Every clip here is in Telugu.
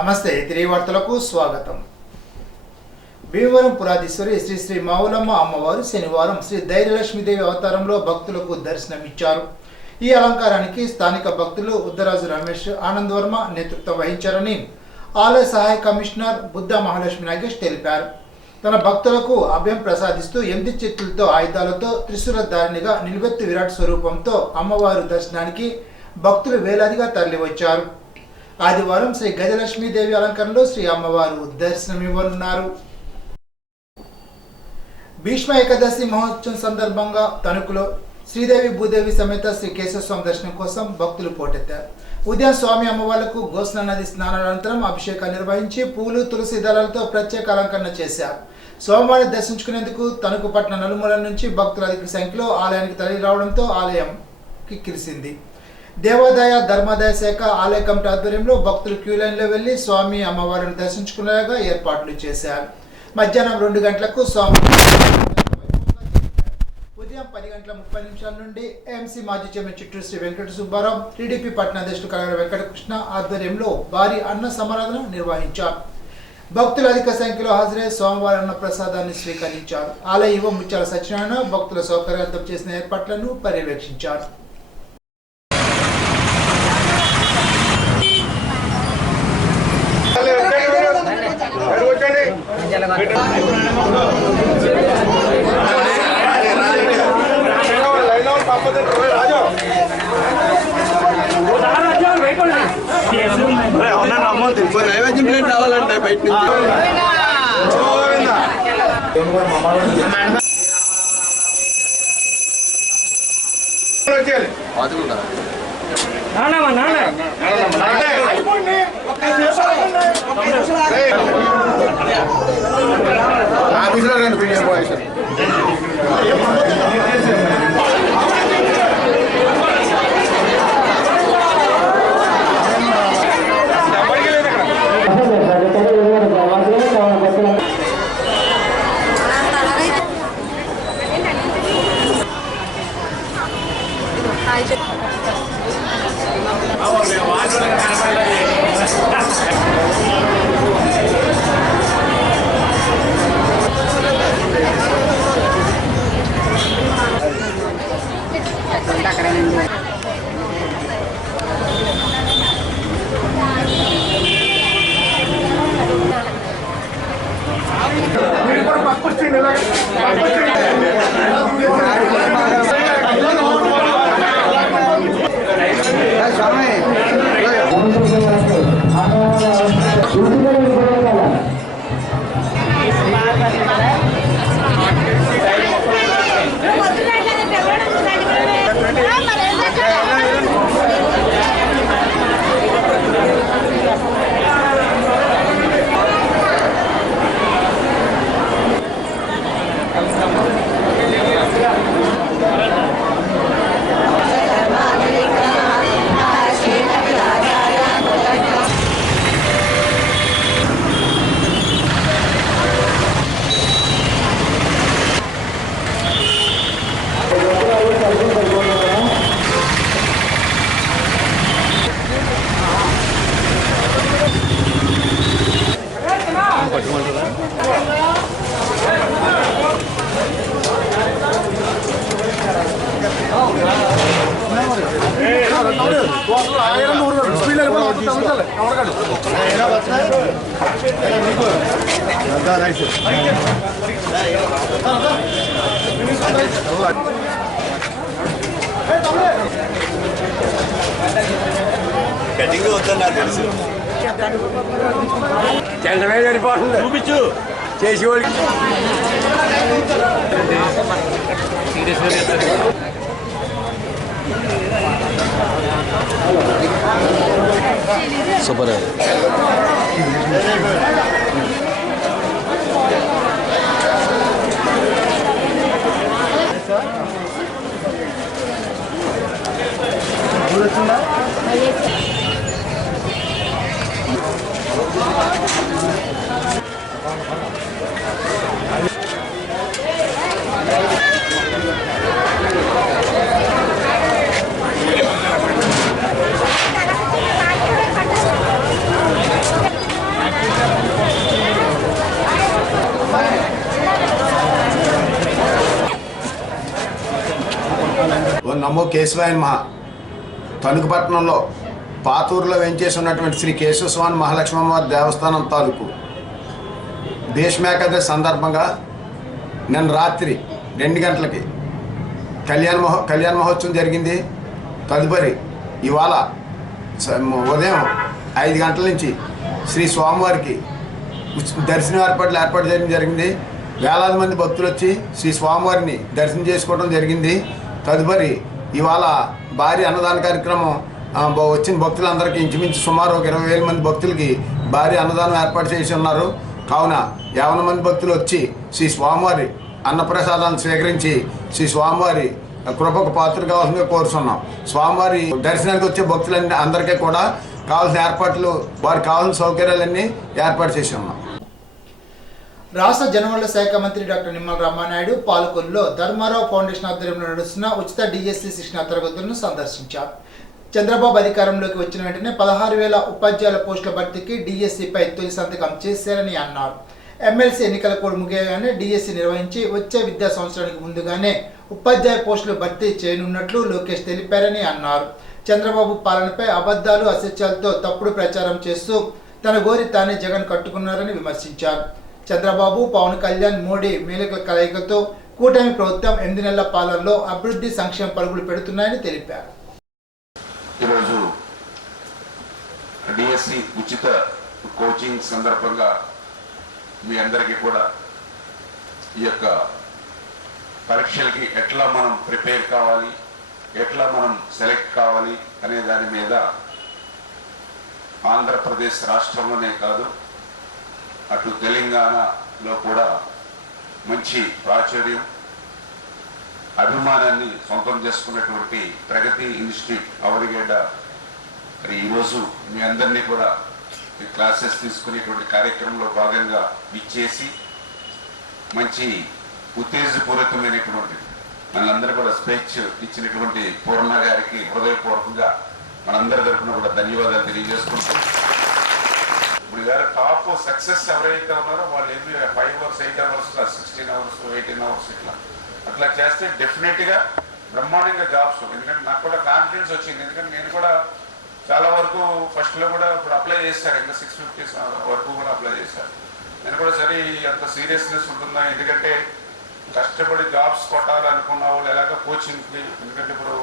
నమస్తే తిరిగి వార్తలకు స్వాగతం. భీమవరం పురాధీశ్వరి శ్రీ శ్రీ మావులమ్మ అమ్మవారు శనివారం శ్రీ ధైర్యలక్ష్మీదేవి అవతారంలో భక్తులకు దర్శనమిచ్చారు. ఈ అలంకారానికి స్థానిక భక్తులు ఉద్దరాజు రమేష్, ఆనంద్ వర్మ నేతృత్వం వహించారని ఆలయ సహాయ కమిషనర్ బుద్ధ మహాలక్ష్మి నాగేష్ తెలిపారు. తన భక్తులకు అభయం ప్రసాదిస్తూ 8 చేతులతో ఆయుధాలతో త్రిశూలధారిణిగా నిలువెత్తు విరాట్ స్వరూపంతో అమ్మవారు దర్శనానికి భక్తులు వేలాదిగా తరలివచ్చారు. ఆదివారం శ్రీ గజలక్ష్మీదేవి అలంకరణలో శ్రీ అమ్మవారు దర్శనమివ్వనున్నారు. భీష్మ ఏకాదశి మహోత్సవం సందర్భంగా తణుకులో శ్రీదేవి భూదేవి సమేత శ్రీ కేశవస్వామి దర్శనం కోసం భక్తులు పోటెత్తారు. ఉదయం స్వామి అమ్మవార్లకు గోస్నా నది స్నానానంతరం అభిషేకాలు నిర్వహించి పూలు, తులసి దళాలతో ప్రత్యేక అలంకరణ చేశారు. స్వామివారిని దర్శించుకునేందుకు తణుకు పట్టణ నలుమూలల నుంచి భక్తులు అధిక సంఖ్యలో ఆలయానికి తరలి రావడంతో ఆలయం కిక్కిరిసింది. దేవాదాయ ధర్మాదాయ శాఖ ఆలయ కమిటీ ఆధ్వర్యంలో భక్తులు క్యూ లైన్లో వెళ్లి స్వామి అమ్మవారిని దర్శించుకునేలాగా ఏర్పాట్లు చేశారు. మధ్యాహ్నం 2 గంటలకు స్వామి ఉదయం 10:30 నుండి ఏఎంసీ మాజీ చైర్మన్ చిట్టూరు శ్రీ వెంకట సుబ్బారావు, టీడీపీ పట్టణ అధ్యక్షులు కలగర వెంకటకృష్ణ ఆధ్వర్యంలో భారీ అన్న సమారాధన నిర్వహించారు. భక్తులు అధిక సంఖ్యలో హాజరై స్వామివారి అన్న ప్రసాదాన్ని స్వీకరించారు. ఆలయ యువ ముత్యాల సత్యనారాయణ భక్తుల సౌకర్యార్థం చేసిన ఏర్పాట్లను పర్యవేక్షించారు. నైవేద్యం ప్లేట్ రావాలంటే బయట ఆఫీసులో రండి పీడిఎం బాయ్స్ కటింగ్ వద్దన్నారు తెలుసు. చూపించు చేసేవాళ్ళకి సూపర్. నమో కేశవాయ మహా తణుకుపట్నంలో పాతూరులో వెంచేసి ఉన్నటువంటి శ్రీ కేశవస్వామి మహాలక్ష్మమ్మవారి దేవస్థానం తాలూకు భీష్మేకాదశి సందర్భంగా నిన్న రాత్రి 2 గంటలకి కళ్యాణ మహోత్సవం జరిగింది. తదుపరి ఇవాళ ఉదయం 5 గంటల నుంచి శ్రీ స్వామివారికి దర్శనం ఏర్పాటు చేయడం జరిగింది. వేలాది మంది భక్తులు వచ్చి శ్రీ స్వామివారిని దర్శనం చేసుకోవడం జరిగింది. తదుపరి ఇవాళ భారీ అన్నదాన కార్యక్రమం వచ్చిన భక్తులందరికీ ఇంచుమించు సుమారు 20,000 మంది భక్తులకి భారీ అన్నదానం ఏర్పాటు చేసి ఉన్నారు. కావున 50 మంది భక్తులు వచ్చి శ్రీ స్వామివారి అన్నప్రసాదాన్ని స్వీకరించి శ్రీ స్వామివారి కృపకు పాత్ర కావాల్సిందిగా కోరుతున్నాం. స్వామివారి దర్శనానికి వచ్చే భక్తులన్నీ అందరికీ కూడా కావాల్సిన ఏర్పాట్లు, వారికి కావాల్సిన సౌకర్యాలన్నీ ఏర్పాటు చేసి ఉన్నాం. రాష్ట్ర జనవరుల శాఖ మంత్రి డాక్టర్ నిమ్మల రామానాయుడు పాలకొల్లులో ధర్మారావు ఫౌండేషన్ ఆధ్వర్యంలో నడుస్తున్న ఉచిత డిఎస్సి శిక్షణ తరగతులను సందర్శించారు. చంద్రబాబు అధికారంలోకి వచ్చిన వెంటనే 16,000 ఉపాధ్యాయుల పోస్టుల భర్తీకి డిఎస్సిపై తొలి సంతకం చేశారని అన్నారు. ఎమ్మెల్సీ ఎన్నికల కోడ్ ముగియగానే డిఎస్సి నిర్వహించి వచ్చే విద్యా సంవత్సరానికి ముందుగానే ఉపాధ్యాయ పోస్టులు భర్తీ చేయనున్నట్లు లోకేష్ తెలిపారని అన్నారు. చంద్రబాబు పాలనపై అబద్ధాలు, అసత్యాలతో తప్పుడు ప్రచారం చేస్తూ తన గోరి తానే జగన్ కట్టుకున్నారని విమర్శించారు. చంద్రబాబు, పవన్ కళ్యాణ్, మోడీ మేలుకల కలయికతో కూటమి ప్రభుత్వం 8 నెలల పాలనలో అభివృద్ధి సంక్షేమ పరుగులు పెడుతున్నాయని తెలిపారు. ఈరోజు డిఎస్సి ఉచిత కోచింగ్ సందర్భంగా మీ అందరికీ కూడా ఈ యొక్క పరీక్షలకి ఎట్లా మనం ప్రిపేర్ కావాలి, ఎట్లా మనం సెలెక్ట్ కావాలి అనే దాని మీద ఆంధ్రప్రదేశ్ రాష్ట్రంలోనే కాదు, అటు తెలంగాణలో కూడా మంచి ప్రాచుర్యం, అభిమానాన్ని సొంతం చేసుకున్నటువంటి ప్రగతి ఇన్స్టిట్యూట్ అవరిగడ్డ మరి ఈరోజు మీ అందరినీ కూడా క్లాసెస్ తీసుకునేటువంటి కార్యక్రమంలో భాగంగా ఇచ్చేసి మంచి ఉత్తేజపూరితమైనటువంటి మనందరూ కూడా స్పీచ్ ఇచ్చినటువంటి పూర్ణ గారికి హృదయపూర్వకంగా మనందరి తరఫున కూడా ధన్యవాదాలు తెలియజేసుకుంటాం. ఇప్పుడు గారు టాప్ సక్సెస్ ఎవరైతే ఉన్నారో వాళ్ళు ఏమి 5 అవర్స్ 8 అవర్స్ 16 అవర్స్ 18 అవర్స్ అట్లా చేస్తే డెఫినెట్గా బ్రహ్మాండంగా జాబ్స్. ఎందుకంటే నాకు కూడా కాన్ఫిడెన్స్ వచ్చింది. ఎందుకంటే నేను కూడా చాలా వరకు ఫస్ట్లో కూడా ఇప్పుడు అప్లై చేశారు, ఇంకా 650 వరకు కూడా అప్లై చేశారు. నేను కూడా సరే అంత సీరియస్నెస్ ఉంటుందా, ఎందుకంటే కష్టపడి జాబ్స్ కొట్టాలనుకున్న వాళ్ళు ఎలాగ కోచింగ్కి, ఎందుకంటే ఇప్పుడు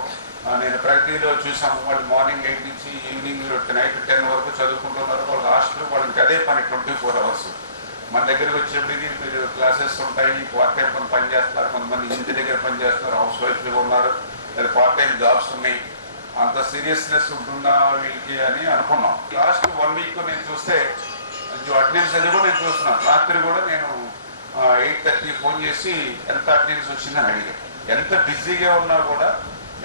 నేను ప్రగతిలో చూసాము, వాళ్ళు మార్నింగ్ 8 నుంచి ఈవినింగ్ నైట్ 10 వరకు చదువుకుంటున్నారు. వాళ్ళ హాస్టల్ వాళ్ళకి అదే పని 24 అవర్స్. మన దగ్గరికి వచ్చేప్పటికి మీరు క్లాసెస్ ఉంటాయి, పార్ట్ టైం పని చేస్తున్నారు, కొంతమంది ఇంటి దగ్గర పని చేస్తున్నారు, హౌస్ వైఫ్గా ఉన్నారు, లేదా పార్ట్ టైం జాబ్స్ ఉన్నాయి. అంత సీరియస్నెస్ ఉంటుందా వీళ్ళకి అని అనుకున్నాం. లాస్ట్ 1 వీక్ నేను చూస్తే అటెండెన్స్ అది కూడా నేను చూస్తున్నాను. రాత్రి కూడా నేను 8:30 ఫోన్ చేసి ఎంత అటెండెన్స్ వచ్చిందని అడిగాను. ఎంత బిజీగా ఉన్నా కూడా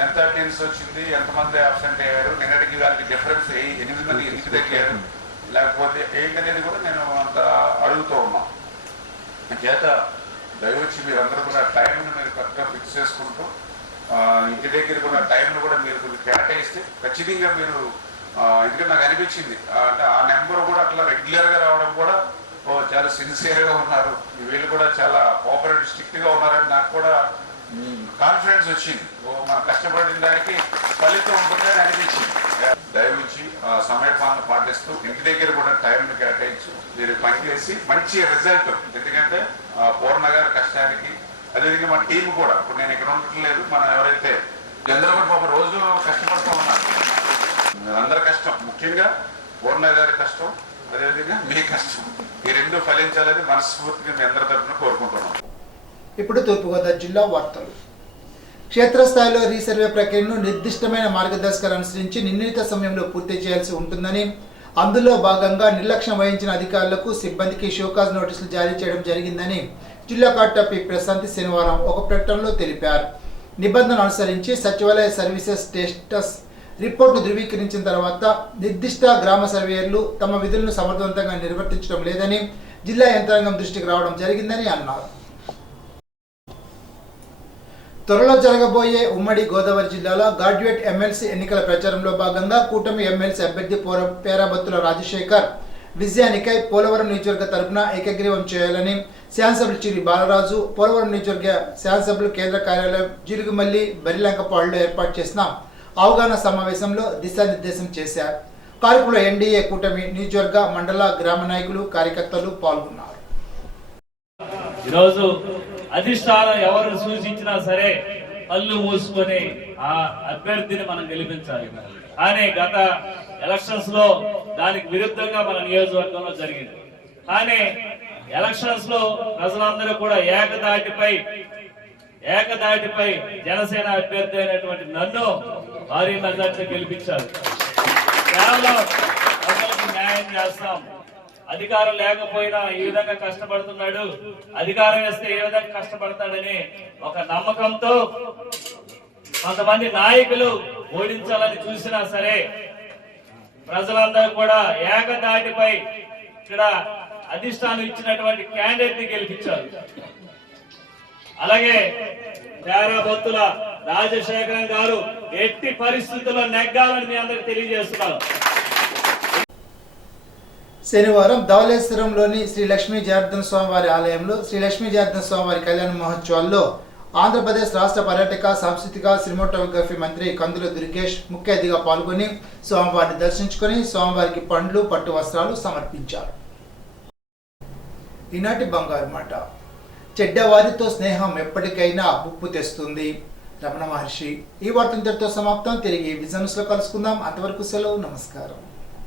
ఎంత అటెండెన్స్ వచ్చింది, ఎంతమంది అబ్సెంట్ అయ్యారు, నిన్నటికి వాళ్ళకి డిఫరెన్స్ 8 మంది ఎందుకు తగ్గారు, లేకపోతే ఏంటనేది కూడా నేను అంత అడుగుతూ ఉన్నాం. చేత దయవచ్చి మీరందరూ కూడా టైంను మీరు కరెక్ట్గా ఫిక్స్ చేసుకుంటూ ఇంటి దగ్గర కూడా టైంను కూడా మీరు కొంచెం కేటాయిస్తే ఖచ్చితంగా మీరు, ఎందుకంటే నాకు అనిపించింది అంటే ఆ నెంబర్ కూడా అట్లా రెగ్యులర్గా రావడం కూడా చాలా సిన్సియర్గా ఉన్నారు, వీళ్ళు కూడా చాలా కోఆపరేటివ్ స్ట్రిక్ట్గా ఉన్నారని నాకు కూడా కాన్ఫిడెన్స్ వచ్చింది. మనం కష్టపడిన దానికి ఫలితం ఉంటుందని అనిపించింది. దయవుంచి సమయపాలన పాటిస్తూ ఇంటి దగ్గర కూడా టైంను కేటాయించు మీరు పనిచేసి మంచి రిజల్ట్. ఎందుకంటే పూర్ణ గారి కష్టానికి, అదేవిధంగా మన టీం కూడా, ఇప్పుడు నేను ఇక్కడ ఉండట్లేదు, మనం ఎవరైతే చంద్రబాబు పాప రోజు కష్టపడుతూ ఉన్నారు, అందరి కష్టం, ముఖ్యంగా పూర్ణ గారి కష్టం, అదేవిధంగా మీ కష్టం, ఈ రెండు ఫలించాలని మనస్ఫూర్తిగా మీ అందరి తరఫున కోరుకుంటున్నాం. ఇప్పుడు తూర్పుగోదావరి జిల్లా వార్తలు. క్షేత్రస్థాయిలో రీసర్వే ప్రక్రియను నిర్దిష్టమైన మార్గదర్శకాలు అనుసరించి నిర్ణీత సమయంలో పూర్తి చేయాల్సి ఉంటుందని, అందులో భాగంగా నిర్లక్ష్యం వహించిన అధికారులకు, సిబ్బందికి షోకాజ్ నోటీసులు జారీ చేయడం జరిగిందని జిల్లా కలెక్టర్ పి ప్రశాంతి శనివారం ఒక ప్రకటనలో తెలిపారు. నిబంధనలు అనుసరించి సచివాలయ సర్వీసెస్ స్టేటస్ రిపోర్టును ధృవీకరించిన తర్వాత నిర్దిష్ట గ్రామ సర్వేయర్లు తమ విధులను సమర్థవంతంగా నిర్వర్తించడం లేదని జిల్లా యంత్రాంగం దృష్టికి రావడం జరిగిందని అన్నారు. త్వరలో జరగబోయే ఉమ్మడి గోదావరి జిల్లాలో గ్రాడ్యుయేట్ ఎమ్మెల్సీ ఎన్నికల ప్రచారంలో భాగంగా కూటమి ఎమ్మెల్సీ అభ్యర్థి పేరాబత్తుల రాజశేఖర్ విజయానికై పోలవరం నియోజకవర్గ తరపున ఏకగ్రీవం చేయాలని శాసనసభ్యులు చిరి బాలరాజు పోలవరం నియోజకవర్గ శాసనసభ్యులు కేంద్ర కార్యాలయం జిలుగుమల్లి బరిలంకపాడులో ఏర్పాటు చేసిన అవగాహన సమావేశంలో దిశానిర్దేశం చేశారు. కార్యక్రమంలో ఎన్డీఏ కూటమి నియోజకవర్గ మండల గ్రామ నాయకులు కార్యకర్తలు పాల్గొన్నారు. ఈరోజు అధిష్టానం ఎవరు సూచించినా సరే కళ్ళు మూసుకొని ఆ అభ్యర్థిని మనం గెలిపించాలి. కానీ గత ఎలక్షన్స్ లో దానికి విరుద్ధంగా మన నియోజకవర్గంలో జరిగింది. కానీ ఎలక్షన్స్ లో ప్రజలందరూ కూడా ఏకదాటిపై జనసేన అభ్యర్థి అయినటువంటి నన్ను భారీ మెజార్టీతో గెలిపించారు. కేవలం ప్రజలకు న్యాయం చేస్తాం, అధికారం లేకపోయినా ఈ విధంగా కష్టపడుతున్నాడు, అధికారం వేస్తే ఏ విధంగా కష్టపడతాడని ఒక నమ్మకంతో కొంతమంది నాయకులు ఓడించాలని చూసినా సరే ప్రజలందరూ కూడా ఏకదాటిపై ఇక్కడ అధిష్టానం ఇచ్చినటువంటి క్యాండిడేట్ ని గెలిపించారు. అలాగే తేరాబత్తుల రాజశేఖరన్ గారు ఎట్టి పరిస్థితుల్లో నెగ్గాలని మీ అందరికి తెలియజేస్తున్నారు. శనివారం ధవళేశ్వరంలోని శ్రీ లక్ష్మీ జనార్దన స్వామివారి ఆలయంలో శ్రీ లక్ష్మీ జనార్దన స్వామివారి కళ్యాణ మహోత్సవాల్లో ఆంధ్రప్రదేశ్ రాష్ట్ర పర్యాటక సాంస్కృతిక సినిమాటోగ్రఫీ మంత్రి కందుల దుర్గేష్ ముఖ్య అతిథిగా పాల్గొని స్వామివారిని దర్శించుకొని స్వామివారికి పండ్లు పట్టు వస్త్రాలు సమర్పించారు. ఈనాటి బంగారు మాట, చెడ్డవారితో స్నేహం ఎప్పటికైనా ముప్పు తెస్తుంది. రమణ మహర్షి. ఈ వార్త ఇంతటితో సమాప్తం. తిరిగి విజన్స్ లో కలుసుకుందాం. అంతవరకు సెలవు. నమస్కారం.